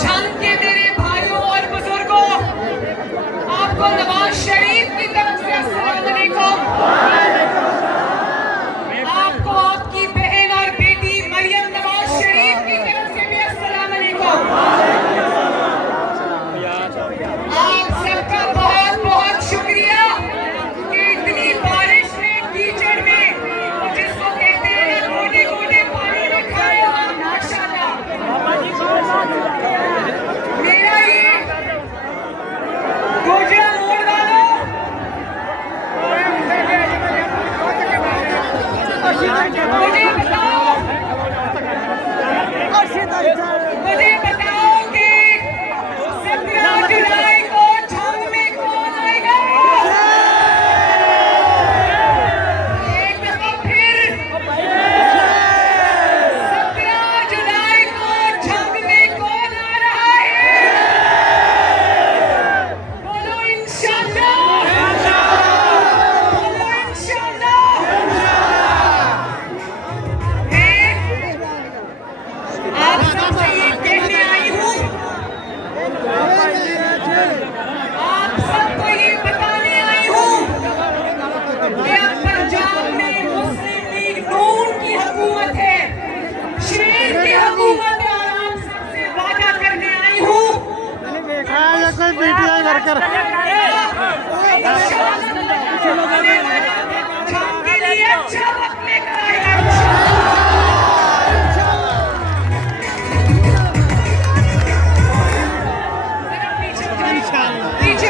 जंग के मेरे भाइयों और बुजुर्गों, आपको नवाज शरीफ की तरफ से अस्सलाम वालेकुम। आपको आपकी बहन और बेटी मरियम नवाज शरीफ की तरफ से भी अस्सलाम वालेकुम। आप सबका बहुत बहुत शुक्रिया कि इतनी बारिश में, कीचड़ में, जिसको कहते हैं गोटे गोटे पानी में खाए हो आप, माशाल्लाह। मेरा ये गोजा मोड़ वालों, मुझे बताओ कि 17 जुलाई को जंग में कौन आएगा? एक दफा फिर 17 जुलाई को जंग में कौन आ रहा है? बोलो इंशाअल्लाह, बोलो इंशाअल्लाह। आप सबसे ये कहने आई हूँ, आप सबको ये बताने आई हूँ कि अब पंजाब में मुस्लिम लीग नून की हुकूमत है, शेर की हुकूमत है, और आप सबसे वादा करने आई हूँ कोई पीटीआई वर्कर जंग के लिए अच्छा वक्त लेकर आएगा। पीछे